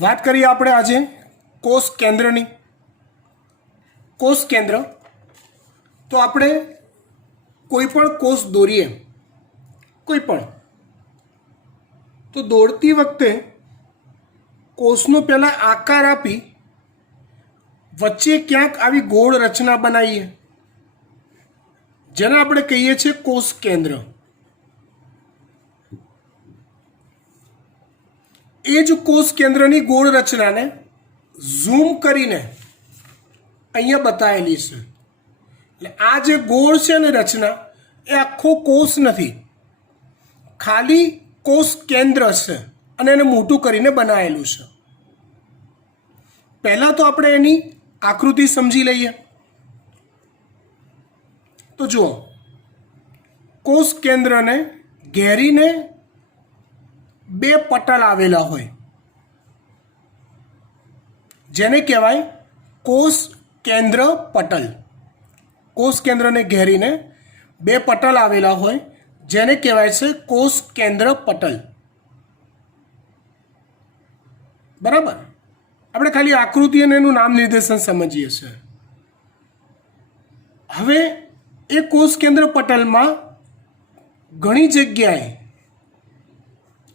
વાત કરીએ આપણે આજે કોષ કેન્દ્રની. કોષ કેન્દ્ર તો આપણે કોઈ પણ કોષ દોરીએ, કોઈ પણ, તો દોરતી વખતે કોષનો પહેલાં આકાર આપી વચ્ચે ક્યાંક આવી ગોળ રચના બનાવીએ, જેને આપણે કહીએ છીએ કોષ કેન્દ્ર. એ જ કોષ કેન્દ્રની ગોળ રચનાને ઝૂમ કરીને અહીંયા બતાવેલી છે. એટલે આ જે ગોળ છે ને રચના, એ આખો કોષ નથી, ખાલી કોષ કેન્દ્ર છે અને એને મોટું કરીને બનાવેલું છે. પહેલાં તો આપણે એની આકૃતિ સમજી લઈએ. તો જુઓ, કોષ કેન્દ્રને ઘેરીને બે પટલ આવેલા હોય, જેને કહેવાય કોષ કેન્દ્ર પટલ. કોષ કેન્દ્રને ઘેરીને બે પટલ આવેલા હોય, જેને કહેવાય છે કોષ કેન્દ્ર પટલ. બરાબર, આપણે ખાલી આકૃતિ અને એનું નામ નિર્દેશન સમજીએ છીએ. હવે એ કોષ કેન્દ્ર પટલમાં ઘણી જગ્યાએ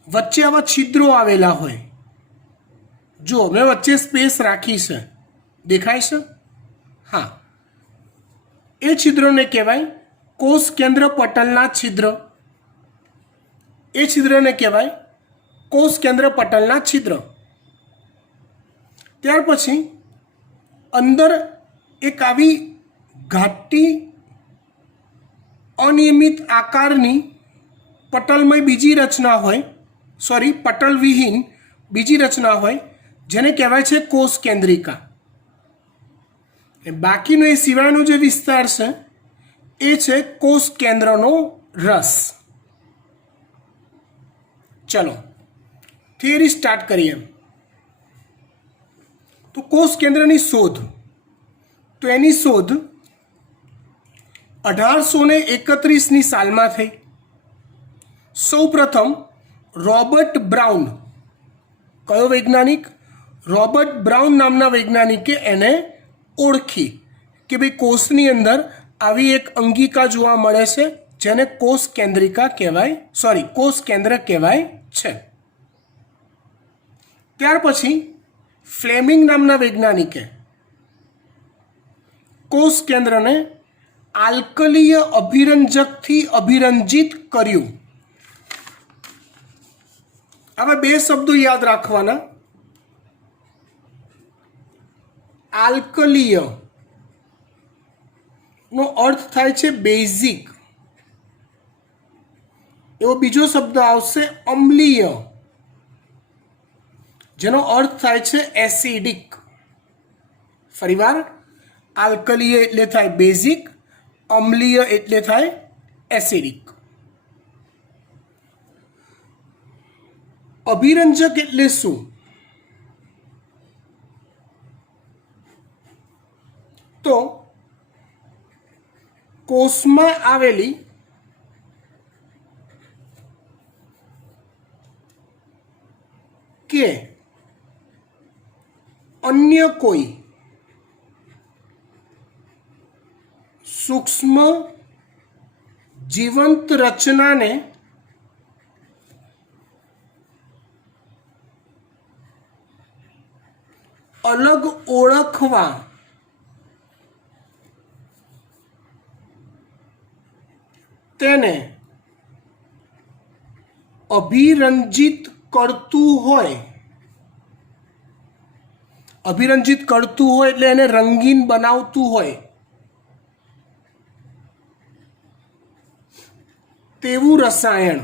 વચ્ચે આવા છિદ્રો આવેલા હોય. જો મેં વચ્ચે સ્પેસ રાખી છે, દેખાય છે? હા, એ છિદ્રોને કહેવાય કોષ કેન્દ્ર પટલના છિદ્ર. એ છિદ્રને કહેવાય કોષ કેન્દ્ર પટલના છિદ્ર. ત્યાર પછી અંદર એક આવી ઘાટી અનિયમિત આકારની પટલમય બીજી રચના હોય, પટલ વિહીન બીજી રચના હોય, જેને કહેવાય છે કોષ કેન્દ્રિકા. બાકીનો એ સિવાયનો જે વિસ્તાર છે એ છે કોષ કેન્દ્રનો રસ. ચલો થિયરી સ્ટાર્ટ કરીએ. તો કોષ કેન્દ્રની શોધ, તો એની શોધ 1831ની સાલમાં થઈ. સૌપ્રથમ રોબર્ટ બ્રાઉન, કયો વૈજ્ઞાનિક? રોબર્ટ બ્રાઉન નામના વૈજ્ઞાનિકે એને ઓળખી કે ભાઈ કોષની અંદર આવી એક અંગિકા જોવા મળે છે, જેને કોષ કેન્દ્રિકા કહેવાય, કોષ કેન્દ્ર કહેવાય છે. ત્યાર પછી ફ્લેમિંગ નામના વૈજ્ઞાનિકે કોષ કેન્દ્રને આલ્કલીય અભિરંજકથી અભિરંજિત કર્યું. આવા બે શબ્દો યાદ રાખવાના. આલ્કલીય નો અર્થ થાય છે બેઝિક. એવો બીજો શબ્દ આવશે અમ્લીય, જેનો અર્થ થાય છે એસિડિક. ફરીવાર, આલ્કલીય એટલે થાય બેઝિક, અમ્લીય એટલે થાય એસિડિક. અભિરંજક એટલે શું? તો કોષમાં આવેલી કે અન્ય કોઈ સૂક્ષ્મ જીવંત રચનાને અલગ ઓળખવા તેને અભિરંજિત કરતું હોય. અભિરંજિત કરતું હોય એટલે એને રંગીન બનાવતું હોય તેવું રસાયણ.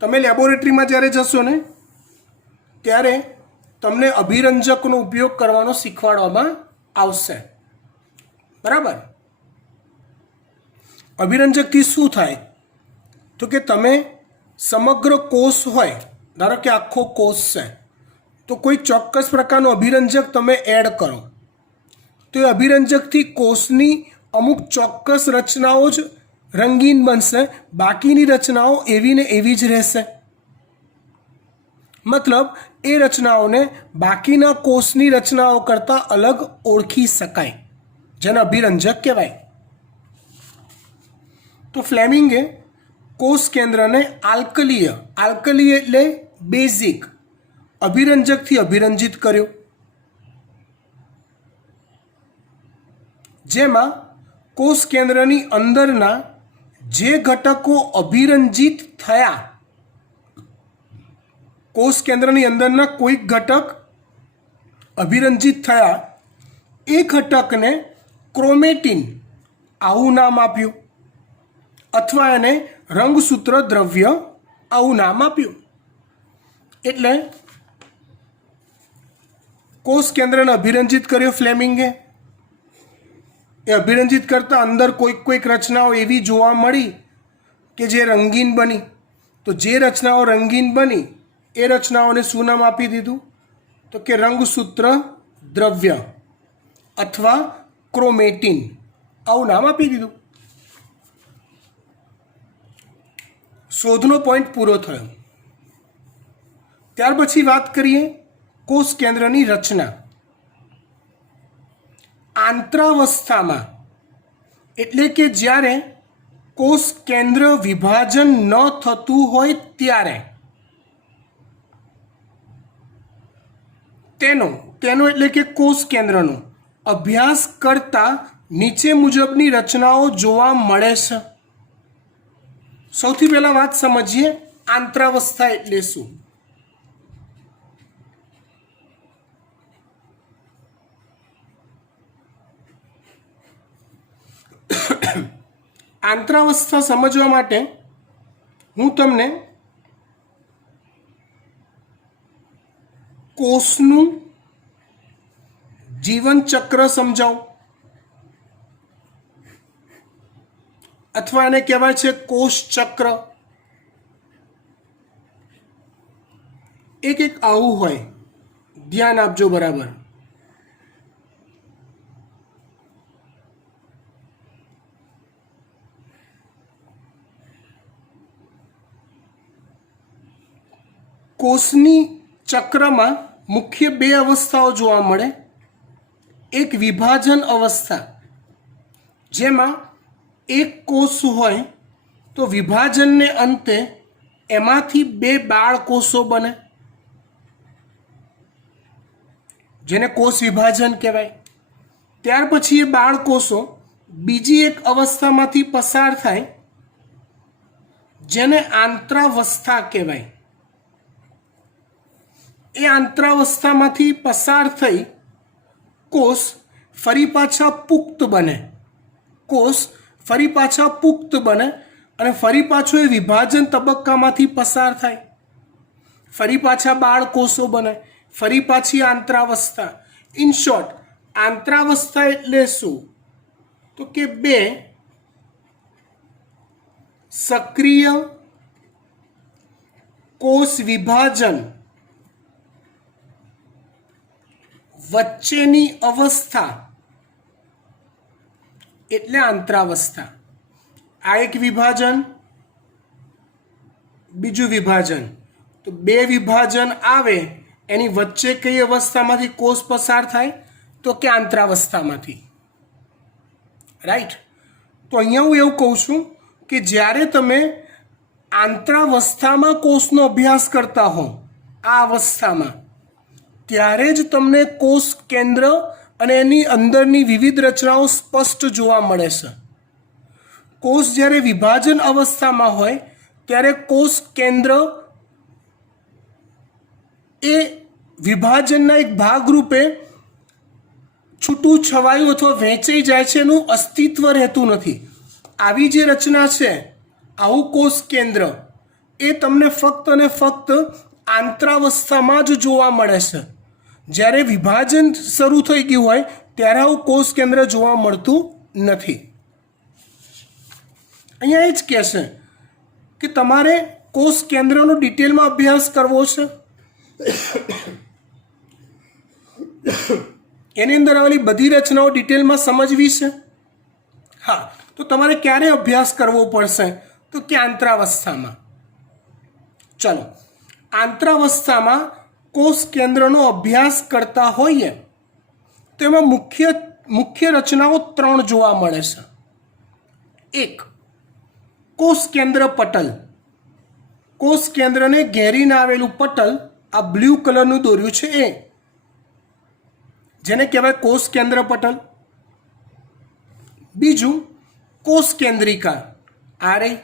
તમે લેબોરેટરીમાં જ્યારે જશો ને, ત્યારે તમને અભિરંજકનો ઉપયોગ કરવાનો શીખવાડવામાં આવશે. બરાબર? અભિરંજકથી શું થાય? તો કે તમે સમગ્ર કોષ હોય, ધારો કે આખો કોષ છે, તો કોઈ ચોક્કસ પ્રકારનું અભિરંજક તમે એડ કરો, તો એ અભિરંજકથી કોષની અમુક ચોક્કસ રચનાઓ જ રંગીન બનશે, બાકીની રચનાઓ એવી ને એવી જ રહેશે. મતલબ એ રચનાઓને બાકીના કોષની રચનાઓ કરતાં અલગ ઓળખી શકાય, જેને અભિરંજક કહેવાય. તો ફ્લેમિંગે કોષ કેન્દ્રને આલ્કલીય એટલે બેઝિક અભિરંજકથી અભિરંજિત કર્યો, જેમાં કોષ કેન્દ્રની અંદરના જે ઘટકો અભિરંજિત થયા, કોષ કેન્દ્રની અંદરના કોઈક ઘટક અભિરંજિત થયા એ ઘટકને ક્રોમેટિન આવું નામ આપ્યું, અથવા એને રંગસૂત્ર દ્રવ્ય આવું નામ આપ્યું. એટલે કોષ કેન્દ્રને અભિરંજિત કર્યો ફ્લેમિંગે. એ અભિરંજિત કરતાં અંદર કોઈક રચનાઓ એવી જોવા મળી કે જે રંગીન બની. તો જે રચનાઓ રંગીન બની એ રચનાઓને શું નામ આપી દીધું? તો કે રંગસૂત્ર દ્રવ્ય અથવા ક્રોમેટિન આવું નામ આપી દીધું. શોધનો પોઈન્ટ પૂરો થયો. ત્યાર પછી વાત કરીએ કોષ કેન્દ્રની રચના. આંતરાવસ્થામાં એટલે કે જ્યારે કોષ કેન્દ્ર વિભાજન ન થતું હોય ત્યારે તેનો એટલે કે કોષ કેન્દ્રનો અભ્યાસ કરતા નીચે મુજબની રચનાઓ જોવા મળે છે. સૌથી પહેલા વાત સમજીએ આંતરાવસ્થા એટલે શું. આંતરાવસ્થા સમજવા માટે હું તમને કોષનું જીવન ચક્ર સમજાવું, અથવા એને કહેવાય છે કોષ ચક્ર. એક આવું હોય, ધ્યાન આપજો બરાબર. કોષની ચક્રમાં મુખ્ય બે અવસ્થાઓ જોવા મળે. એક વિભાજન અવસ્થા, જેમાં એક કોષ હોય તો વિભાજનને અંતે એમાંથી બે બાળ કોષો બને, જેને કોષ વિભાજન કહેવાય. ત્યાર પછી એ બાળ કોષો બીજી એક અવસ્થામાંથી પસાર થાય, જેને આંતરાવસ્થા કહેવાય. એ આંતરાવસ્થામાંથી પસાર થઈ કોષ ફરી પાછા પુખ્ત બને. કોષ ફરી પાછા પુખ્ત બને અને ફરી પાછો એ વિભાજન તબક્કામાંથી પસાર થાય, ફરી પાછા બાળ કોષો બને, ફરી પાછી આંતરાવસ્થા. ઇન શોર્ટ, આંતરાવસ્થા એટલે શું? તો કે બે સક્રિય કોષ વિભાજન વચ્ચેની અવસ્થા એટલે આંતરાવસ્થા. આ એક વિભાજન, બીજું વિભાજન. તો બે વિભાજન આવે એની વચ્ચે કઈ અવસ્થામાંથી કોષ પસાર થાય? તો કે આંતરાવસ્થામાંથી. રાઈટ. તો અહીંયા હું એવું કહું છું કે જ્યારે તમે આંતરાવસ્થામાં કોષનો અભ્યાસ કરતા હો, આ અવસ્થામાં, ત્યારે જ તમને કોષ કેન્દ્ર અને એની અંદરની વિવિધ રચનાઓ સ્પષ્ટ જોવા મળે છે. કોષ જ્યારે વિભાજન અવસ્થામાં હોય ત્યારે કોષ કેન્દ્ર એ વિભાજનના એક ભાગરૂપે છૂટું છવાયું અથવા વહેંચાઈ જાય છે, એનું અસ્તિત્વ રહેતું નથી. આવી જે રચના છે, આવું કોષ કેન્દ્ર, એ તમને ફક્ત અને ફક્ત આંતરાવસ્થામાં જ જોવા મળે છે. જ્યારે વિભાજન શરૂ થઈ ગયું હોય ત્યારે આવું કોષ કેન્દ્ર જોવા મળતું નથી. અહીંયા એ જ કહેશે કે તમારે કોષ કેન્દ્રનો ડિટેલમાં અભ્યાસ કરવો છે. એની અંદર આવેલી બધી રચનાઓ ડિટેલમાં સમજવી છે. હા, તો તમારે ક્યારે અભ્યાસ કરવો પડશે? તો કે આંતરાવસ્થામાં. ચલો, આંતરાવસ્થામાં કોષ કેન્દ્રનો અભ્યાસ કરતા હોઈએ તો એમાં મુખ્ય રચનાઓ 3 જોવા મળે છે. એક, કોષ કેન્દ્ર પટલ. કોષ કેન્દ્રને ઘેરીને આવેલું પટલ, આ બ્લુ કલરનું દોર્યું છે એ, જેને કહેવાય કોષ કેન્દ્ર પટલ. બીજું, કોષ કેન્દ્રિકા, આ રહી.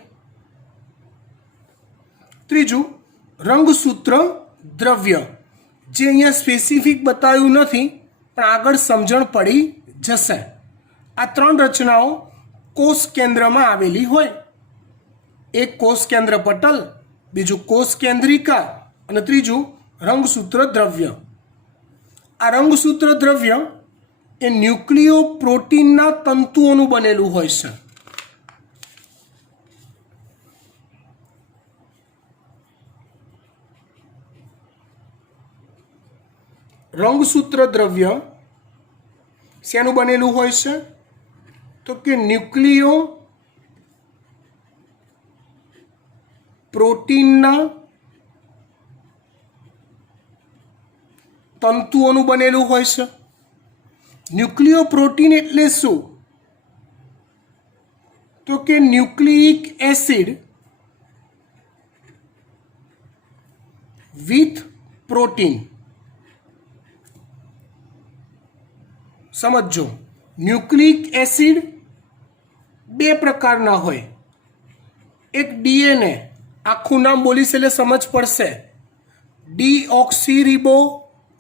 ત્રીજું, રંગસૂત્ર દ્રવ્ય, જે અહીંયા સ્પેસિફિક બતાવ્યું નથી પણ આગળ સમજણ પડી જશે. આ 3 રચનાઓ કોષ કેન્દ્રમાં આવેલી હોય. એક કોષ કેન્દ્ર પટલ, બીજું કોષ કેન્દ્રિકા અને ત્રીજું રંગસૂત્ર દ્રવ્ય. આ રંગસૂત્ર દ્રવ્ય એ ન્યુક્લિયો પ્રોટીનના તંતુઓનું બનેલું હોય છે. રંગસૂત્ર દ્રવ્ય શેનું બનેલું હોય છે? તો કે ન્યુક્લિયો પ્રોટીનના તંતુઓનું બનેલું હોય છે. ન્યુક્લિયો પ્રોટીન એટલે શું? તો કે ન્યુક્લિક એસિડ વિથ પ્રોટીન. સમજો, ન્યુક્લિક એસિડ 2 પ્રકારના હોય. એક ડીએનએ, આખું નામ બોલીશ એટલે સમજ પડશે. ડીઓક્સીરીબો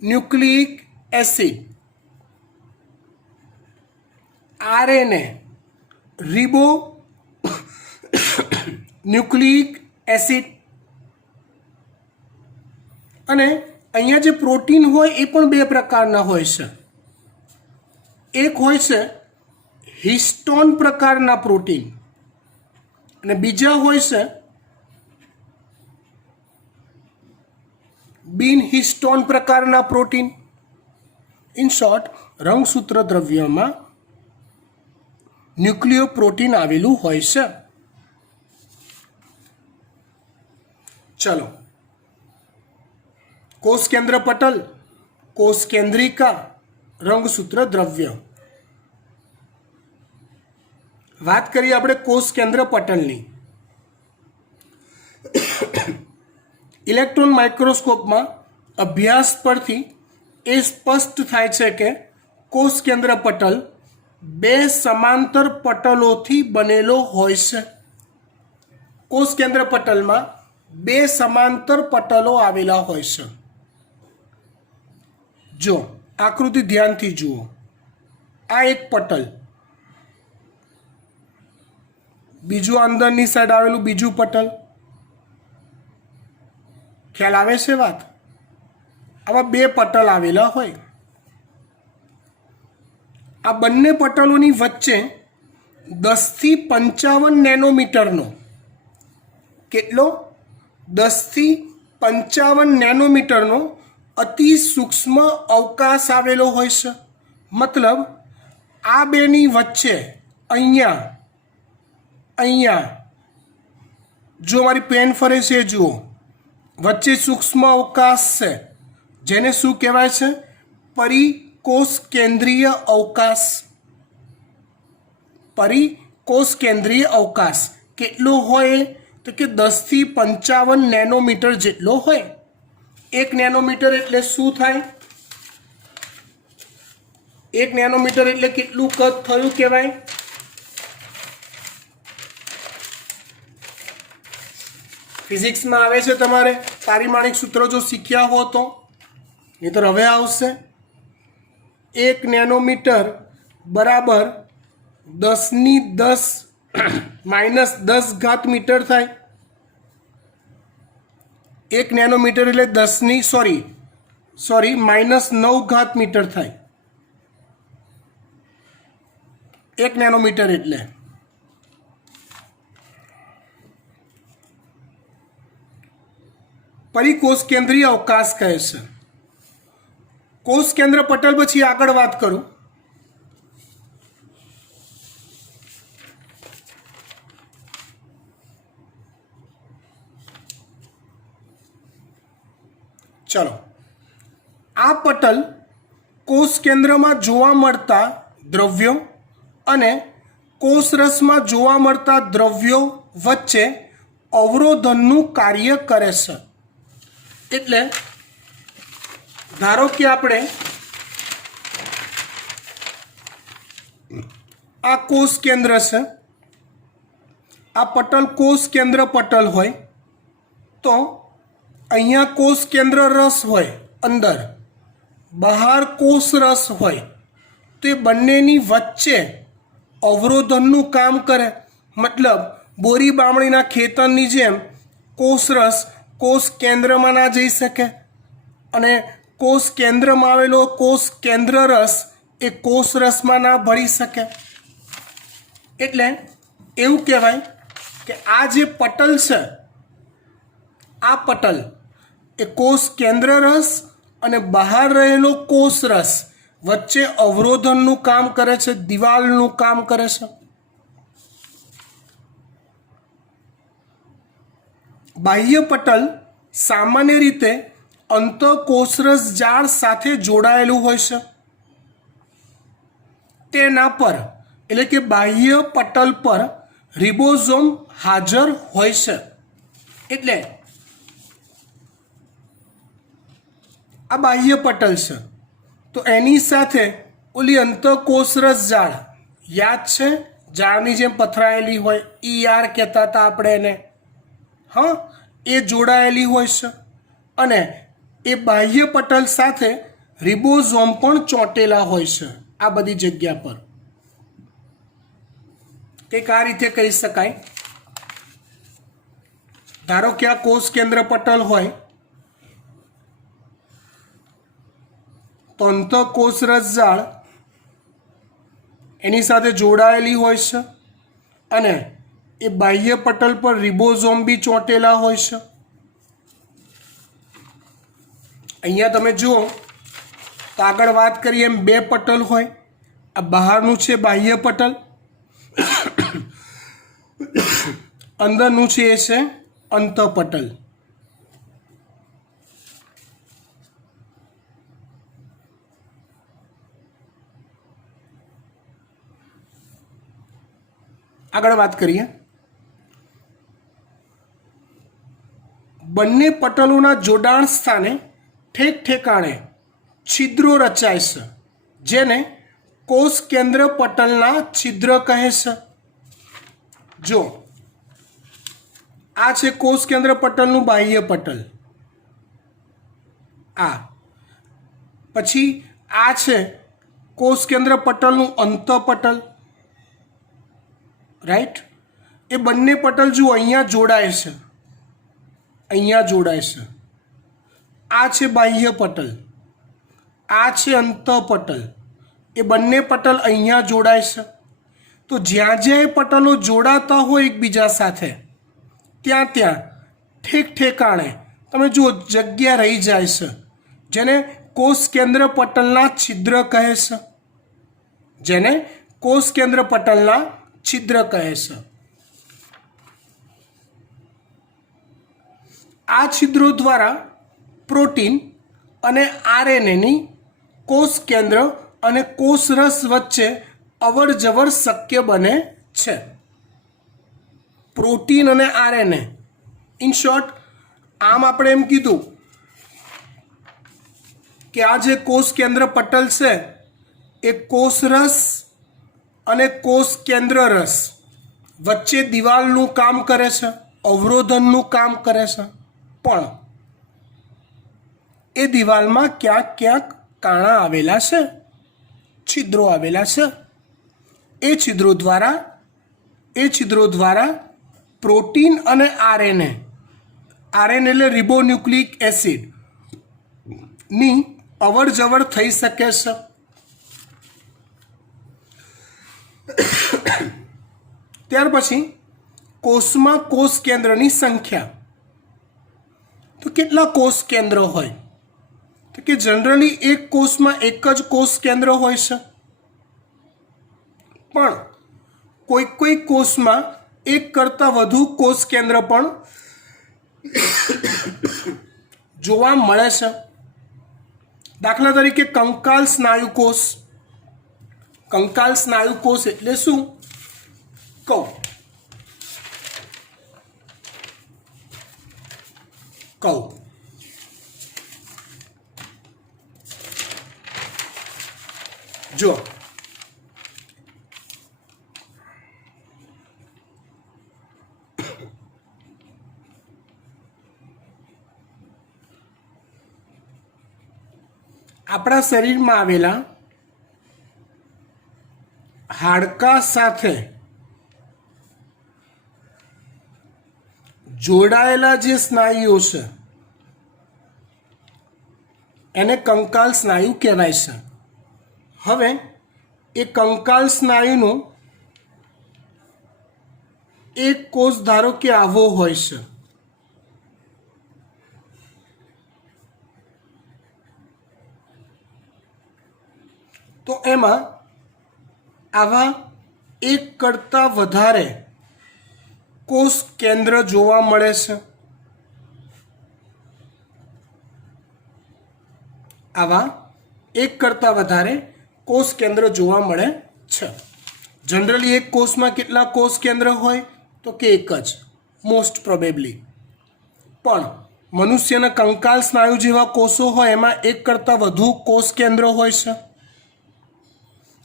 nucleic acid. RNA, ribonucleic acid. અને અહીંયા જે પ્રોટીન હોય એ પણ 2 પ્રકારના હોય છે. એક હોય છે હિસ્ટોન પ્રકારના પ્રોટીન અને બીજા હોય છે બિન હિસ્ટોન પ્રકારના પ્રોટીન. ઇન શોર્ટ, રંગસૂત્ર દ્રવ્યમાં ન્યુક્લિયો પ્રોટીન આવેલું હોય છે. ચલો, કોષ કેન્દ્ર પટલ, કોષ કેન્દ્રિકા, રંગસૂત્ર દ્રવ્ય. વાત કરીએ આપણે કોષ કેન્દ્ર પટલની. ઇલેક્ટ્રોન માઇક્રોસ્કોપમાં અભ્યાસ પરથી એ સ્પષ્ટ થાય છે કે કોષ કેન્દ્ર પટલ 2 સમાંતર પટલોથી બનેલો હોય છે. કોષ કેન્દ્ર પટલમાં 2 સમાંતર પટલો આવેલા હોય છે. જો આકૃતિ ધ્યાનથી જુઓ, આ એક પટલ, બીજું અંદરની સાઈડ આવેલું બીજું પટલ. ખ્યાલ આવે છે વાત? આવા 2 પટલ આવેલા હોય. આ બંને પટલોની વચ્ચે 10 થી 55 નેનોમીટરનો, કેટલો? 10 થી 55 નેનોમીટરનો અતિ સૂક્ષ્મ અવકાશ આવેલો હોય છે. મતલબ આ બેની વચ્ચે અહીંયા જો મારી પેન ફરે છે, જુઓ, વચ્ચે સૂક્ષ્મ અવકાશ છે, જેને શું કહેવાય છે? પરિકોષ કેન્દ્રીય અવકાશ. પરિકોષ કેન્દ્રીય અવકાશ કેટલો હોય? તો કે 10 થી 55 નેનોમીટર જેટલો હોય. 1 નેનોમીટર એટલે શું થાય? 1 નેનોમીટર એટલે કેટલું કદ થયું કહેવાય? ફિઝિક્સમાં આવે છે તમારે, પારિમાણિક સૂત્રો જો શીખ્યા હો તો, નહીંતર હવે આવશે. 1 નેનોમીટર બરાબર 10⁻10 મીટર થાય. 1 નેનોમીટર એટલે 10⁻9 મીટર થાય. 1 નેનોમીટર એટલે પરિકોષ કેન્દ્રીય અવકાશ કહે છે. કોષ કેન્દ્ર પટલ પછી આગળ વાત કરું. ચલો, આ પટલ કોષ કેન્દ્રમાં જોવા મળતા દ્રવ્યો અને કોષરસમાં જોવા મળતા દ્રવ્યો વચ્ચે અવરોધનનું કાર્ય કરે છે. એટલે ધારો કે આપણે આ કોષ કેન્દ્ર છે, આ પટલ કોષ કેન્દ્ર પટલ હોય તો અહીંયા કોષ કેન્દ્ર રસ હોય, અંદર બહાર કોષ રસ હોય, તો એ બંનેની વચ્ચે અવરોધનનું કામ કરે. મતલબ બોરી બામણીના ખેતરની જેમ કોષ રસ કોષ કેન્દ્રમાં ના જઈ શકે અને કોષ કેન્દ્રમાં આવેલો કોષ કેન્દ્ર રસ એ કોષ રસમાં ના ભળી શકે. એટલે એવું કહેવાય કે આ જે પટલ છે, આ પટલ એ કોષ કેન્દ્ર રસ અને બહાર રહેલો કોષ રસ વચ્ચે અવરોધનનું કામ કરે છે, દિવાલનું કામ કરે છે. બાહ્ય પટલ સામાન્ય રીતે અંતઃકોષરસ જાળ સાથે જોડાયેલું હોય છે. તેના પર એટલે કે બાહ્ય પટલ પર રિબોઝોમ હાજર હોય છે. એટલે આ બાહ્ય પટલ છે તો એની સાથે ઓલી અંતઃકોષરસ જાળ, યાદ છે જાળની જેમ પથરાયેલી હોય, ER કહેતા હતા આપણે એને, હા, એ જોડાયેલી હોય છે. અને એ બાહ્ય પટલ સાથે રિબોઝોમ પણ ચોંટેલા હોય છે આ બધી જગ્યા પર. કંઈક આ રીતે કહી શકાય. ધારો કે આ કોષ કેન્દ્ર પટલ હોય તો અંતઃકોષરસ જાળ એની સાથે જોડાયેલી હોય છે અને એ બાહ્ય પટલ પર રિબોઝોમ બી ચોંટેલા હોય છે. અહીંયા તમે જુઓ તો આગળ વાત કરીએ એમ બે પટલ હોય. આ બહારનું છે બાહ્ય પટલ, અંદરનું છે એ છે અંતઃપટલ. આગળ વાત કરીએ. બંને પટલોના જોડાણ સ્થાને ઠેક ઠેકાણે છિદ્રો રચાય છે, જેને કોષ કેન્દ્ર પટલના છિદ્ર કહે છે. જો આ છે કોષ કેન્દ્ર પટલનું બાહ્ય પટલ, આ પછી આ છે કોષ કેન્દ્ર પટલનું અંતઃપટલ, રાઈટ. એ બંને પટલ જુઓ અહીંયા જોડાય છે, અહીંયા જોડાય છે. આ છે બાહ્ય પટલ, આ છે અંતઃપટલ. એ બંને પટલ અહીંયા જોડાય છે. તો જ્યાં જ્યાં એ પટલો જોડાતા હોય એકબીજા સાથે ત્યાં ત્યાં ઠેક ઠેકાણે તમે જુઓ જગ્યા રહી જાય છે, જેને કોષ કેન્દ્ર પટલના છિદ્ર કહે છે, જેને કોષ કેન્દ્ર પટલના છિદ્ર કહે છે. આ છિદ્રો દ્વારા પ્રોટીન અને RNAની કોષ કેન્દ્ર અને કોષરસ વચ્ચે અવર જવર શક્ય બને છે. પ્રોટીન અને RNA, ઇન શોર્ટ આમ આપણે એમ કીધું કે આ જે કોષ કેન્દ્ર પટલ છે એ કોષરસ અને કોષ કેન્દ્ર રસ વચ્ચે દિવાલનું કામ કરે છે, અવરોધનનું કામ કરે છે. પણ એ દિવાલમાં ક્યાંક ક્યાંક કાણા આવેલા છે, છિદ્રો આવેલા છે. એ છિદ્રો દ્વારા પ્રોટીન અને RNA એટલે રિબોન્યુક્લિક એસિડ ની અવર જવર થઈ શકે છે. ત્યાર પછી કોષમાં કોષ કેન્દ્રની સંખ્યા. તો કેટલા કોષ કેન્દ્ર હોય? તો કે જનરલી એક કોષમાં એક જ કોષ કેન્દ્ર હોય છે, પણ કોઈ કોષમાં એક કરતાં વધુ કોષ કેન્દ્ર પણ જોવા મળે છે. દાખલા તરીકે કંકાલ સ્નાયુકોષ. કંકાલ સ્નાયુકોષ એટલે શું? કહું. જો આપણા શરીરમાં આવેલા હાડકા સાથે જોડાયેલા જે સ્નાયુઓ છે એને કંકાલ સ્નાયુ કહેવાય છે. હવે એ કંકાલ સ્નાયુનો એક કોષ ધારો કે આવો હોય છે. તો એમાં આવા એક કરતાં વધારે કોષ કેન્દ્ર જોવા મળે છે. આવા એક કરતાં વધારે કોષ કેન્દ્ર જોવા મળે છે. જનરલી એક કોષમાં કેટલા કોષ કેન્દ્ર હોય? તો કે એક જ, મોસ્ટ પ્રોબેબલી. પણ મનુષ્યના કંકાલ સ્નાયુ જેવા કોષો હોય એમાં એક કરતાં વધુ કોષ કેન્દ્ર હોય છે.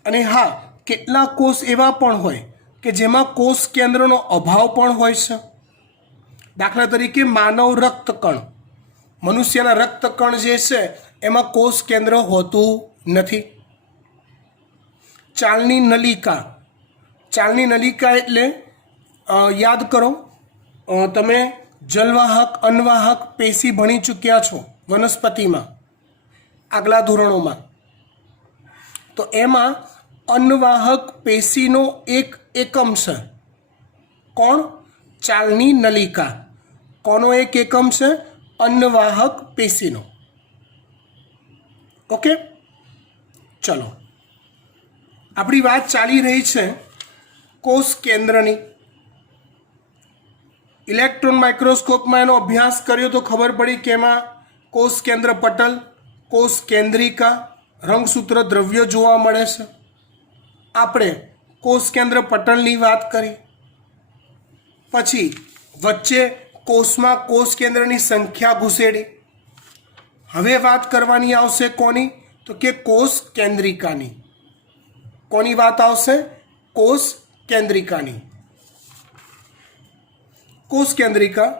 અને હા, કેટલા કોષ એવા પણ હોય કે જેમાં કોષ કેન્દ્રનો અભાવ પણ હોય છે. દાખલા તરીકે માનવ રક્તકણ, મનુષ્યના રક્તકણ જે છે એમાં કોષ કેન્દ્ર હોતું નથી. ચાલની નલિકા. ચાલની નલિકા એટલે યાદ કરો, તમે જલવાહક અન્વાહક પેશી ભણી ચૂક્યા છો વનસ્પતિમાં આગલા ધોરણોમાં. તો એમાં અન્વાહક પેશીનો એક એકમ છે. કોણ? ચાલની નલિકા. કોનો એક એકમ છે? અન્વાહક પેશીનો. ઓકે, ચલો, આપણી વાત ચાલી રહી છે કોષ કેન્દ્રની. ઇલેક્ટ્રોન માઇક્રોસ્કોપમાં એનો અભ્યાસ કર્યો તો ખબર પડી કે એમાં કોષ કેન્દ્ર પટલ, કોષ કેન્દ્રિકા, રંગસૂત્ર દ્રવ્ય જોવા મળે છે. આપણે કોષ કેન્દ્ર પટલની વાત કરી. પછી વચ્ચે કોષમાં કોષ કેન્દ્રની સંખ્યા ઘૂસેડી. હવે વાત કરવાની આવશે કોની? તો કે કોષ કેન્દ્રિકાની. કોની વાત આવશે? કોષ કેન્દ્રિકાની. કોષ કેન્દ્રિકા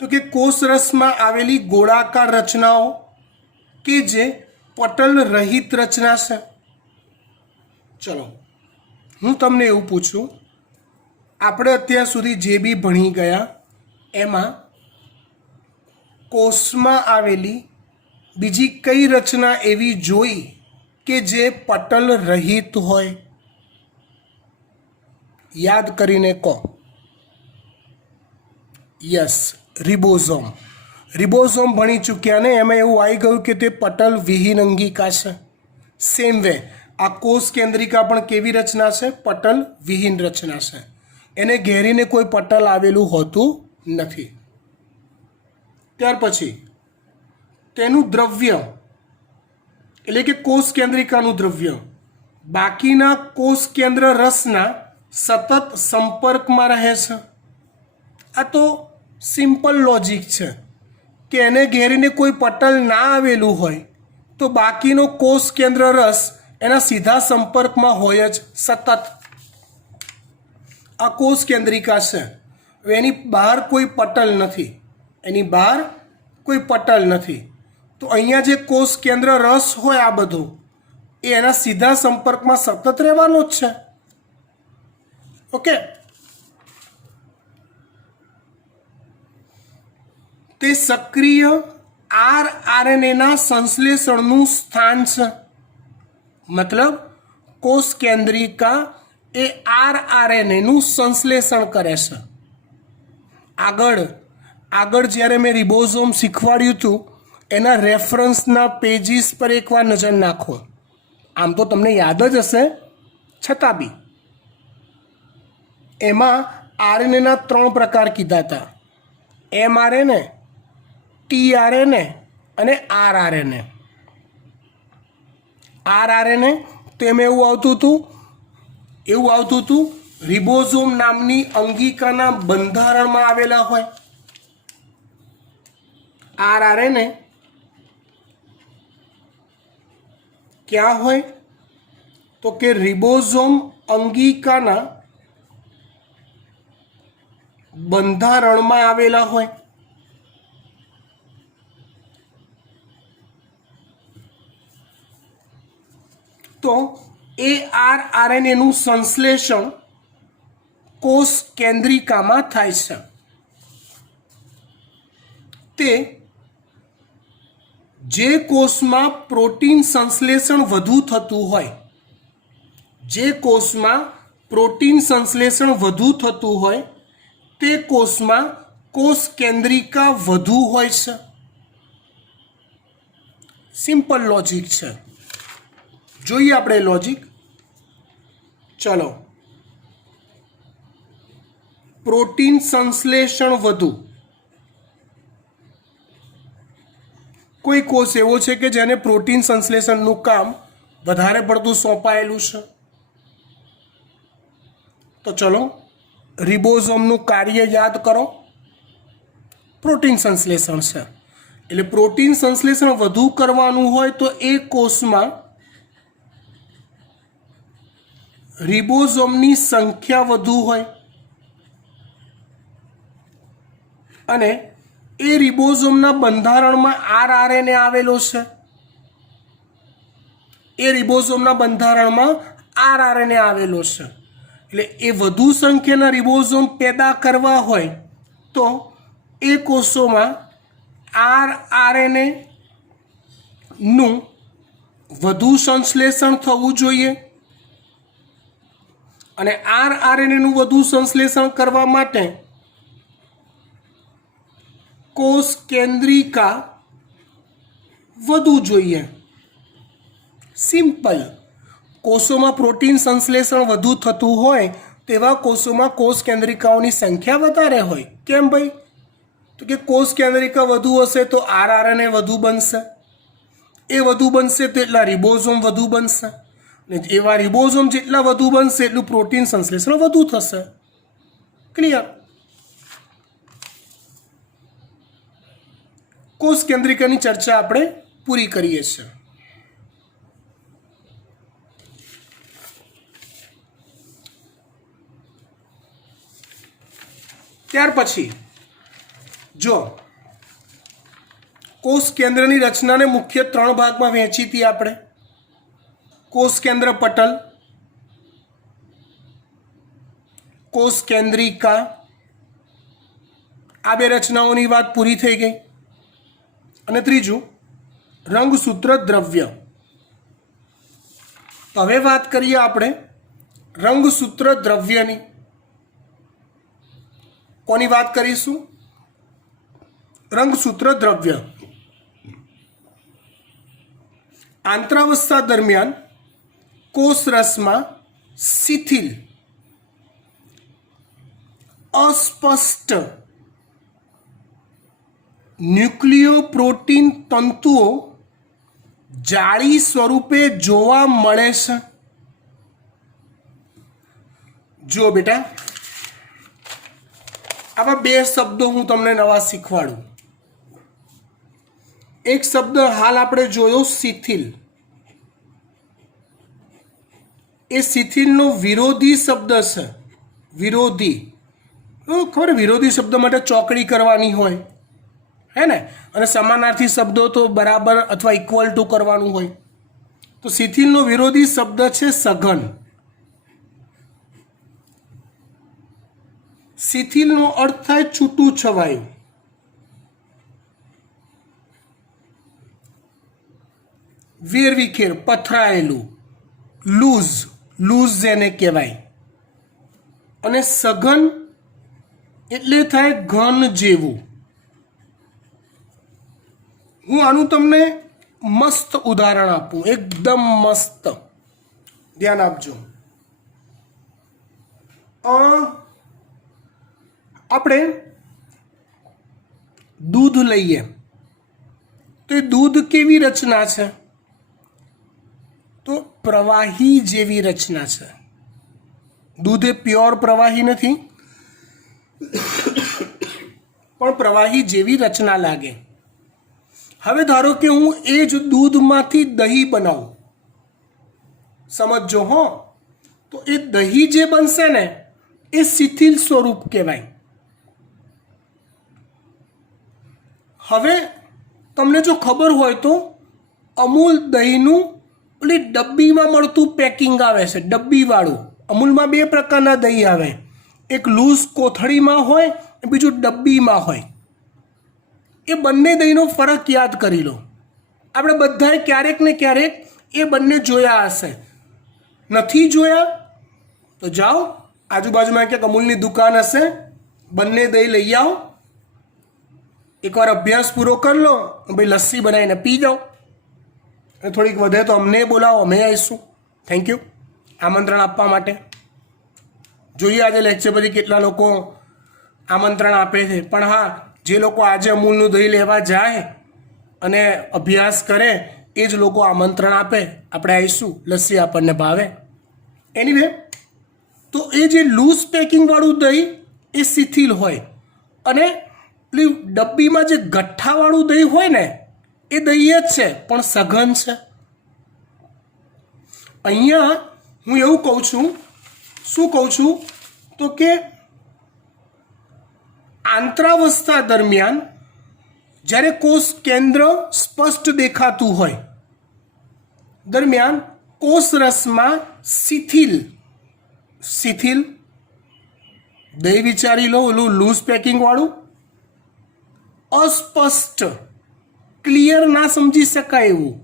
તો કે કોષરસમાં આવેલી ગોળાકાર રચનાઓ કે જે પટલ રહિત રચના છે. ચલો, હું તમને એવું પૂછું, આપણે અત્યાર સુધી જે બી ભણી ગયા એમાં કોષમાં આવેલી બીજી કઈ રચના એવી જોઈ કે જે પટલ રહિત હોય? યાદ કરીને કહો. Yes, ribosome. રિબોઝોમ ભણી ચૂક્યા ને, એમાં એવું આવી ગયું કે તે પટલ વિહીન અંગિકા છે. સેમ વે આ કોષ કેન્દ્રિકા પણ કેવી રચના છે? પટલ વિહીન રચના છે. એને ઘેરીને કોઈ પટલ આવેલું હોતું નથી. ત્યાર પછી તેનું દ્રવ્ય એટલે કે કોષ કેન્દ્રિકાનું દ્રવ્ય બાકીના કોષ કેન્દ્ર રસના સતત સંપર્કમાં રહે છે. આ તો સિમ્પલ લોજિક છે કે એને ઘેરીને કોઈ પટલ ના આવેલું હોય તો બાકીનો કોષ કેન્દ્ર રસ એના સીધા સંપર્કમાં હોય જ સતત. આ કોષ કેન્દ્રિકા છે. એની બહાર કોઈ પટલ નથી, એની બહાર કોઈ પટલ નથી. તો અહીંયા જે કોષ કેન્દ્ર રસ હોય આ બધું એ એના સીધા સંપર્કમાં સતત રહેવાનો જ છે. ઓકે, તે સક્રિય આરઆરએનએના સંશ્લેષણનું સ્થાન છે. મતલબ કોષ કેન્દ્રિકા એ આરઆરએનએનું સંશ્લેષણ કરે છે. આગળ જ્યારે મેં રિબોઝોમ શીખવાડ્યું હતું એના રેફરન્સના પેજીસ પર એકવાર નજર નાખો. આમ તો તમને યાદ જ હશે, છતાં બી એમાં આરએનએના 3 પ્રકાર કીધા હતા. એમઆરએનએ, tRNA અને rRNA. rRNA તો એમાં એવું આવતું હતું રિબોઝોમ નામની અંગિકાના બંધારણમાં આવેલા હોય. rRNA ક્યાં હોય તો કે રિબોઝોમ અંગિકાના બંધારણમાં આવેલા હોય. તો એ rRNA નું સંશ્લેષણ કોષ કેન્દ્રિકામાં થાય છે. તે જે કોષમાં પ્રોટીન સંશ્લેષણ વધુ થતું હોય, જે કોષમાં પ્રોટીન સંશ્લેષણ વધુ થતું હોય તે કોષમાં કોષ કેન્દ્રિકા વધુ હોય છે. સિમ્પલ લોજિક છે. જોઈએ આપણે લોજિક. ચલો, પ્રોટીન સંશ્લેષણ વધુ. કોઈ કોષ એવો છે કે જેને પ્રોટીન સંશ્લેષણનું કામ વધારે પડતું સોંપાયેલું છે. તો ચલો રિબોઝોમનું કાર્ય યાદ કરો. પ્રોટીન સંશ્લેષણ છે એટલે પ્રોટીન સંશ્લેષણ વધુ કરવાનું હોય તો એ કોષમાં રિબોઝોમની સંખ્યા વધુ હોય અને એ રિબોઝોમના બંધારણમાં rRNA આવેલો છે. એ રિબોઝોમના બંધારણમાં rRNA આવેલો છે એટલે એ વધુ સંખ્યાના રિબોઝોમ પેદા કરવા હોય તો એ કોષોમાં rRNA નું વધુ સંશ્લેષણ થવું જોઈએ અને rRNA નું વધુ સંશ્લેષણ કરવા માટે કોષ કેન્દ્રિકા વધુ જોઈએ. સિમ્પલ. કોષોમાં પ્રોટીન સંશ્લેષણ વધુ થતું હોય તેવા કોષોમાં કોષ કેન્દ્રિકાઓની સંખ્યા વધારે હોય. કેમ ભાઈ? તો કે કોષ કેન્દ્રિકા વધુ હશે તો rRNA વધુ બનશે, એ વધુ બનશે તો એટલા રિબોઝોમ વધુ બનશે ને એવા રિબોઝોમ જેટલા વધુ બનશે એટલું પ્રોટીન સંશ્લેષણ વધુ થશે. ક્લિયર? કોષ કેન્દ્રિકાની ચર્ચા આપણે પૂરી કરીએ છીએ. ત્યાર પછી જો કોષ કેન્દ્રની રચનાને મુખ્ય 3 ભાગમાં વહેંચી હતી આપણે. કોષ કેન્દ્ર પટલ, કોષ કેન્દ્રિકા, આ બે રચનાઓની વાત પૂરી થઈ ગઈ. અને ત્રીજું રંગસૂત્ર દ્રવ્ય. હવે વાત કરીએ આપણે રંગસૂત્ર દ્રવ્યની. કોની વાત કરીશું? રંગસૂત્ર દ્રવ્ય. આંતરાવસ્થા દરમિયાન કોષરસમાં શિથિલ, અસ્પષ્ટ ન્યુક્લિયોપ્રોટીન તંતુઓ જાળી સ્વરૂપે જોવા મળે છે. જો બેટા, આવા 2 શબ્દો હું તમને નવા શીખવાડું. એક શબ્દ હાલ આપણે જોયો શિથિલ. એ શિથિલનો વિરોધી શબ્દ છે વિરોધી. ખબર વિરોધી શબ્દ માટે ચોકડી કરવાની હોય હે ને, અને સમાનાર્થી શબ્દો તો બરાબર અથવા ઇક્વલ ટુ કરવાનું હોય. તો શિથિલનો વિરોધી શબ્દ છે સઘન. શિથિલનો અર્થ થાય છૂટું છવાયું. વેરવિખેર, પથરાયેલું, લૂઝ જેને કહેવાય. અને સઘન એટલે થાય ઘન જેવું. હું આનું તમને મસ્ત ઉદાહરણ આપું, એકદમ મસ્ત. ધ્યાન આપજો. આપણે દૂધ લઈએ તો એ દૂધ કેવી રચના છે? તો પ્રવાહી જેવી રચના છે. દૂધ એ પ્યોર પ્રવાહી નથી, પણ પ્રવાહી જેવી રચના લાગે. હવે ધારો કે હું એ જ દૂધમાંથી દહીં બનાવું, સમજજો હો, તો એ દહીં જે બનશે ને એ શિથિલ સ્વરૂપ કહેવાય. હવે તમને જો ખબર હોય તો અમૂલ દહીંનું પેલી ડબ્બીમાં મળતું પેકિંગ આવે છે, ડબ્બીવાળું. અમૂલમાં બે પ્રકારના દહીં આવે, એક લૂઝ કોથળીમાં હોય, બીજું ડબ્બીમાં હોય. એ બંને દહીંનો ફરક યાદ કરી લો. આપણે બધાએ ક્યારેક ને ક્યારેક એ બંને જોયા હશે. નથી જોયા તો જાઓ આજુબાજુમાં ક્યાંક અમૂલની દુકાન હશે, બંને દહીં લઈ આવો, એકવાર અભ્યાસ પૂરો કરી લો, ભાઈ લસ્સી બનાવીને પી જાઓ. અને થોડીક વધે તો અમને બોલાવો, અમે આવીશું. થેન્ક યુ આમંત્રણ આપવા માટે. જોઈએ આજે લેક્ચર પછી કેટલા લોકો આમંત્રણ આપે છે. પણ હા, જે લોકો આજે અમૂલનું દહીં લેવા જાય અને અભ્યાસ કરે એ જ લોકો આમંત્રણ આપે, આપણે આવીશું, લસ્સી આપણને ભાવે. એનીવે, તો એ જે લૂઝ પેકિંગવાળું દહીં એ શિથિલ હોય, અને પેલી ડબ્બીમાં જે ગઠ્ઠાવાળું દહીં હોય ને એ દહીં જ છે પણ સઘન છે. અહીંયા હું એવું કહું છું, શું કહું છું તો કે આંતરાવસ્થા દરમિયાન જ્યારે કોષ કેન્દ્ર સ્પષ્ટ દેખાતું હોય દરમિયાન કોષરસમાં શિથિલ દહીં વિચારી લો, ઓલું લૂઝ પેકિંગવાળું, અસ્પષ્ટ ક્લિયર ના સમજી શકાય એવું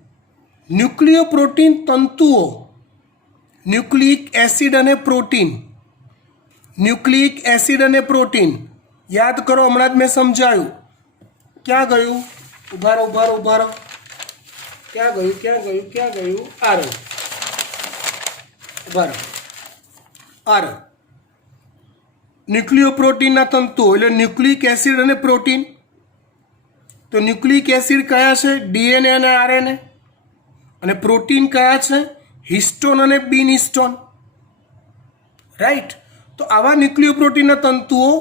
ન્યુક્લિયો પ્રોટીન તંતુઓ, ન્યુક્લિક એસિડ અને પ્રોટીન, ન્યુક્લિક એસિડ અને પ્રોટીન યાદ કરો, હમણાં જ મેં સમજાયું. ક્યાં ગયું? ઉભા રહો. ક્યાં ગયું? આ રહ્યું. ઉભા રહો. આ રહ્યું. ન્યુક્લિયો પ્રોટીનના તંતુઓ એટલે ન્યુક્લિક એસિડ અને પ્રોટીન. તો ન્યુક્લિક એસિડ કયા છે? ડીએનએ અને આરએનએ. અને પ્રોટીન કયા છે? હિસ્ટોન અને બિન હિસ્ટોન. રાઈટ. તો આવા ન્યુક્લિયો પ્રોટીનના તંતુઓ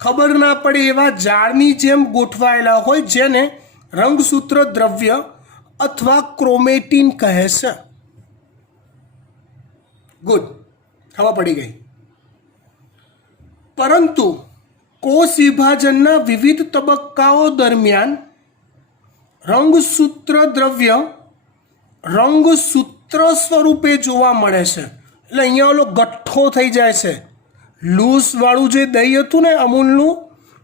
ખબર ના પડે એવા ઝાડની જેમ ગોઠવાયેલા હોય, જેને રંગસૂત્ર દ્રવ્ય અથવા ક્રોમેટીન કહે છે. ગુડ, ખબર પડી ગઈ. પરંતુ કોષ વિભાજનના વિવિધ તબક્કાઓ દરમિયાન રંગસૂત્ર દ્રવ્ય રંગસૂત્ર સ્વરૂપે જોવા મળે છે. એટલે અહીંયા ઓલો ગઠ્ઠો થઈ જાય છે. લૂઝવાળું જે દહીં હતું ને અમૂલનું,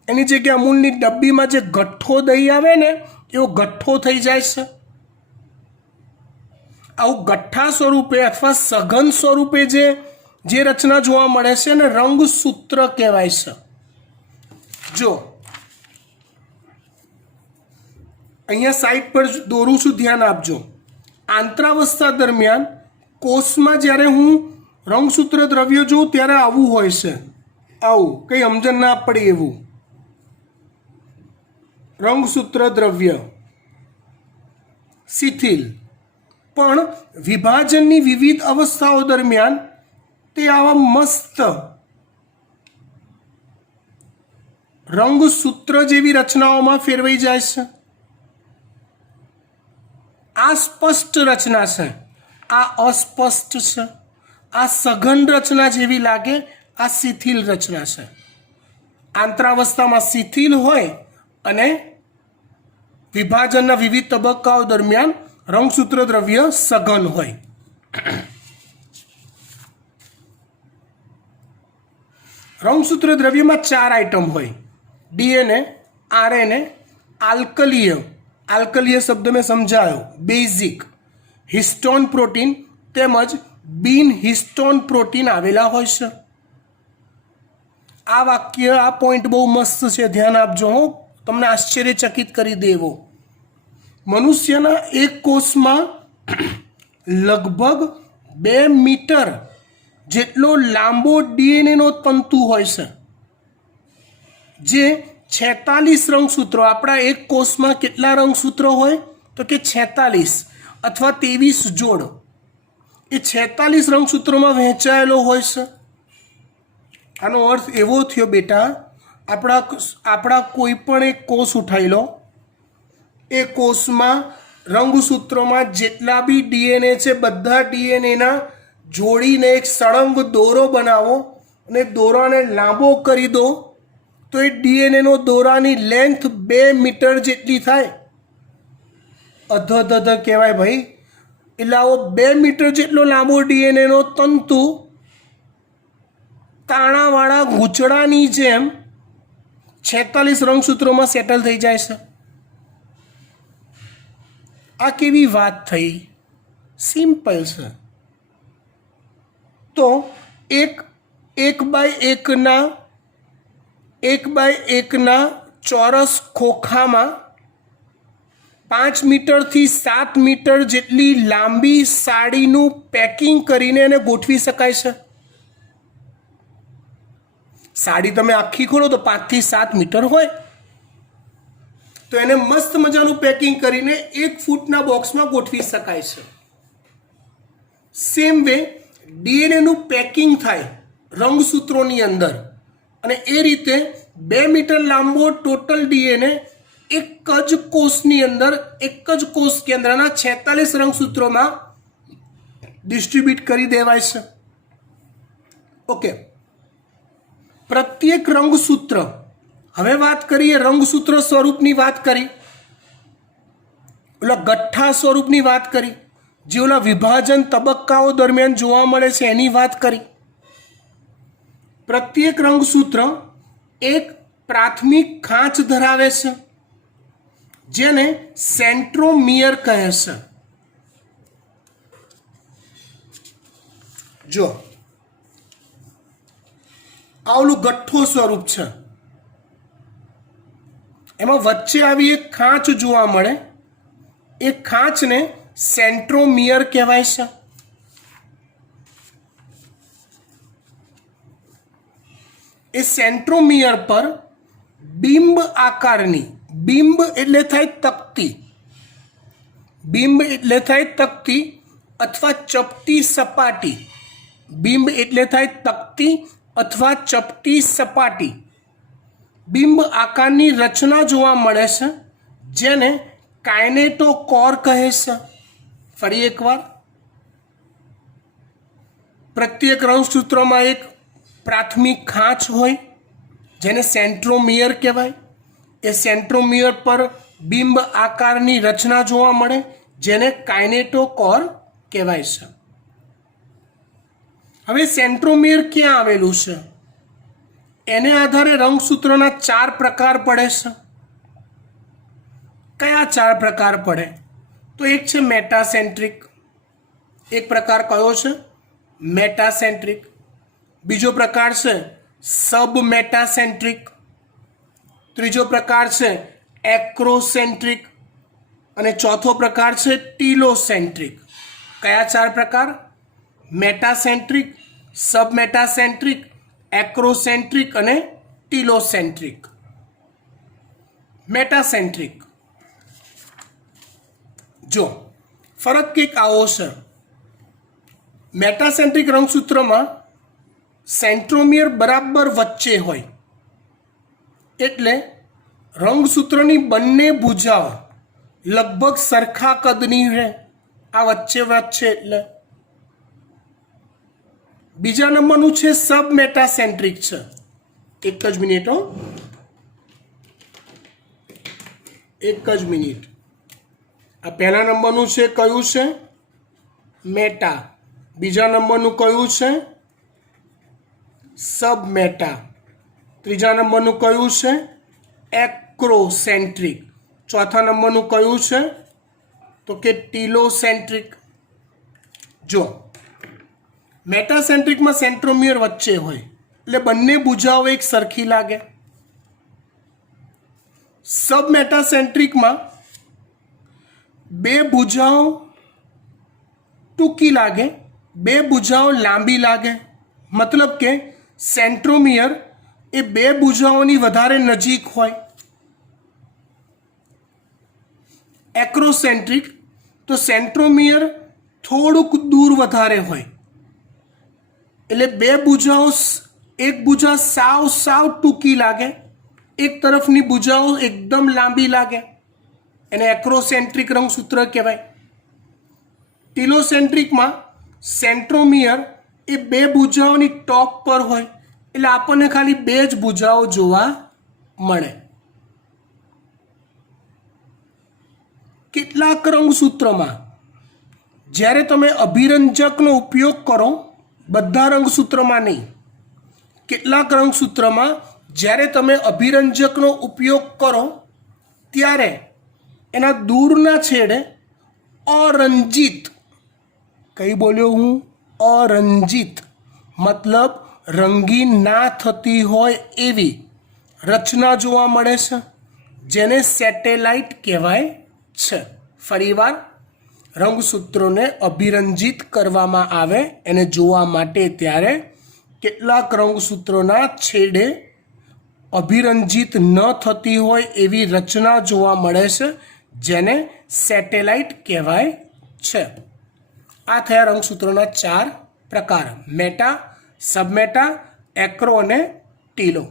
એની જગ્યાએ અમૂલની ડબ્બીમાં જે ગઠ્ઠો દહીં આવે ને એવો ગઠ્ઠો થઈ જાય છે. આવું ગઠ્ઠા સ્વરૂપે અથવા સઘન સ્વરૂપે જે રચના જોવા મળે છે ને રંગસૂત્ર કહેવાય છે. જો અહીંયા સાઈડ પર દોરું છું, ધ્યાન આપજો. આંતરાવસ્થા દરમિયાન કોષમાં જ્યારે હું રંગસૂત્ર દ્રવ્ય જોઉં ત્યારે આવું હોય છે, આવું કંઈ સમજણ ના પડે એવું રંગસૂત્ર દ્રવ્ય શિથિલ. પણ વિભાજનની વિવિધ અવસ્થાઓ દરમિયાન તે આવા મસ્ત રંગસૂત્ર જેવી રચનાઓમાં ફેરવાઈ જાય છે. આ સ્પષ્ટ રચના છે, આ અસ્પષ્ટ છે. આ સઘન રચના જેવી લાગે, આ શિથિલ રચના છે. આંતરાવસ્થામાં શિથિલ હોય અને વિભાજનના વિવિધ તબક્કાઓ દરમિયાન રંગસૂત્ર દ્રવ્ય સઘન હોય. રંગસૂત્ર દ્રવ્યમાં 4 આઇટમ હોય: ડીએનએ, આરએનએ, આલ્કલીય શબ્દ મેં સમજાયો, બેઝિક, હિસ્ટોન પ્રોટીન તેમજ બિન હિસ્ટોન પ્રોટીન આવેલા હોય છે. આ વાક્ય, આ પોઈન્ટ બહુ મસ્ત છે, ધ્યાન આપજો હો, તમને આશ્ચર્યચકિત કરી દેવો. મનુષ્યના એક કોષમાં લગભગ 2 મીટર જેટલો લાંબો ડીએનએનો તંતુ હોય છે, જે 46 રંગસૂત્રો. આપણા એક કોષમાં કેટલા રંગસૂત્રો હોય? તો કે 46 અથવા 23 જોડ એ 46 રંગસૂત્રોમાં વહેંચાયેલો હોય છે. આનો અર્થ એવો થયો બેટા, આપણા કોઈ પણ એક કોષ ઉઠાવી લો, એ કોષમાં રંગસૂત્રોમાં જેટલા બી ડીએનએ છે બધા ડીએનએના જોડીને એક સળંગ દોરો બનાવો અને દોરાને લાંબો કરી દો તો એ ડીએનએનો દોરાની લેન્થ 2 મીટર જેટલી થાય. અધધ કહેવાય ભાઈ. એટલે આવો 2 મીટર જેટલો લાંબો ડીએનએનો તંતુ તાણાવાળા ગૂંચડાની જેમ 46 રંગસૂત્રોમાં સેટલ થઈ જાય છે. આ કેવી વાત થઈ? સિમ્પલ છે. તો એક બાય એકના ચોરસ ખોખામાં 5 મીટરથી 7 મીટર જેટલી લાંબી સાડીનું પેકિંગ કરીને એને ગોઠવી શકાય છે. સાડી તમે આખી ખોલો તો 5 થી 7 મીટર હોય, તો એને મસ્ત મજાનું પેકિંગ કરીને 1 ફૂટના બોક્સમાં ગોઠવી શકાય છે. સેમ વે ડીએનએનું પેકિંગ થાય રંગસૂત્રોની અંદર, અને એ રીતે 2 મીટર લાંબો ટોટલ ડીએનએ એક જ કોષની અંદર, એક જ કોષ કેન્દ્રના 46 રંગસૂત્રોમાં ડિસ્ટ્રીબ્યુટ કરી દેવાય છે. ઓકે, પ્રત્યેક રંગસૂત્ર, હવે વાત કરીએ રંગસૂત્ર સ્વરૂપની વાત કરી, ઓલા ગઠ્ઠા સ્વરૂપની વાત કરી, જે ઓલા વિભાજન તબક્કાઓ દરમિયાન જોવા મળે છે એની વાત કરી. પ્રત્યેક રંગસૂત્ર એક પ્રાથમિક ખાંચ ધરાવે છે જેને સેન્ટ્રોમિયર કહે છે. જો આ ઓલું ગઠ્ઠો સ્વરૂપ છે, એમાં વચ્ચે આવી એક ખાંચ જોવા મળે, એ ખાંચને સેન્ટ્રોમિયર કહેવાય છે. એ સેન્ટ્રોમિયર પર બિંબ આકારની, બિંબ એટલે થાય તકતી, બિંબ એટલે થાય તકતી અથવા ચપટી સપાટી, બિંબ એટલે થાય તકતી અથવા ચપટી સપાટી, બિંબ આકારની રચના જોવા મળે છે જેને કાઇનેટોકોર કહે છે. ફરી એકવાર, પ્રત્યેક રંગસૂત્રમાં એક પ્રાથમિક ખાંચ હોય જેને સેન્ટ્રોમિયર કહેવાય. એ સેન્ટ્રોમિયર પર બિંબ આકારની રચના જોવા મળે જેને કાઇનેટોકોર કહેવાય છે. હવે સેન્ટ્રોમિયર ક્યાં આવેલું છે? એને આધારે રંગસૂત્રોના 4 પ્રકાર પડે છે. કયા 4 પ્રકાર પડે? તો એક છે મેટાસેન્ટ્રિક, એક પ્રકાર કયો છે? મેટાસેન્ટ્રિક. બીજો પ્રકાર છે સબ મેટાસેન્ટ્રિક, ત્રીજો પ્રકાર છે એક્રોસેન્ટ્રિક અને ચોથો પ્રકાર છે ટીલોસેન્ટ્રિક. કયા 4 પ્રકાર? મેટાસેન્ટ્રિક, સબ મેટાસેન્ટ્રિક, એક્રોસેન્ટ્રિક અને ટીલોસેન્ટ્રિક. મેટાસેન્ટ્રિક, જો ફરક કંઈક આવો છે. મેટાસેન્ટ્રિક રંગસૂત્રમાં સેન્ટ્રોમિયર બરાબર વચ્ચે હોય, એટલે રંગસૂત્રની બંને ભુજાઓ લગભગ સરખા કદની રહે, આ વચ્ચે વચ્ચે. એટલે બીજા નંબરનું છે સબ મેટાસેન્ટ્રિક છે. એક જ મિનિટ હો, એક જ મિનિટ. આ પહેલા નંબરનું છે કયું છે? મેટા. બીજા નંબરનું કયું છે? સબ મેટા. ત્રીજા નંબરનું કયું છે? એક્રોસેન્ટ્રિક. ચોથા નંબરનું કયું છે? તો કે ટીલોસેન્ટ્રિક. જો મેટાસેન્ટ્રિકમાં સેન્ટ્રોમિયર વચ્ચે હોય એટલે બંને ભુજાઓ એક સરખી લાગે. સબ મેટાસેન્ટ્રિકમાં બે ભુજાઓ ટૂંકી લાગે, બે ભુજાઓ લાંબી લાગે. મતલબ કે સેન્ટ્રોમિયર એ બે ભુજાઓની વધારે નજીક હોય. એક્રોસેન્ટ્રિક તો સેન્ટ્રોમિયર થોડુંક દૂર વધારે હોય, એટલે બે ભુજાઓ, એક ભુજા સાવ ટૂંકી લાગે, એક તરફની ભુજાઓ એકદમ લાંબી લાગે, એને એક્રોસેન્ટ્રિક રંગસૂત્ર કહેવાય. ટીલોસેન્ટ્રિકમાં સેન્ટ્રોમિયર એ બે ભુજાઓની ટોપ પર હોય, એટલે આપણને ખાલી બે જ ભુજાઓ જોવા મળે. કેટલાક રંગસૂત્રમાં જ્યારે તમે અભિરંજકનો ઉપયોગ કરો, બધા રંગસૂત્રમાં નહીં, કેટલાક રંગસૂત્રમાં જ્યારે તમે અભિરંજકનો ઉપયોગ કરો ત્યારે એના દૂરના છેડે અરંજિત, કઈ બોલ્યો હું? અરંજિત મતલબ રંગીન ના થતી હોય એવી રચના જોવા મળે છે, જેને સેટેલાઇટ કહેવાય છે. ફરીવાર, રંગસૂત્રોને અભિરંજિત કરવામાં આવે એને જોવા માટે ત્યારે કેટલાક રંગસૂત્રોના છેડે અભિરંજિત ન થતી હોય એવી રચના જોવા મળે છે, જેને સેટેલાઇટ કહેવાય છે. આ થયા રંગસૂત્રોના 4 પ્રકાર: મેટા, સબમેટા, એક્રો અને ટીલો.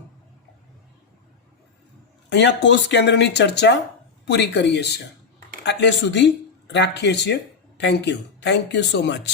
અહીંયા કોષ કેન્દ્રની ચર્ચા પૂરી કરીએ છીએ. આટલે સુધી રાખીએ છીએ. Thank you so much.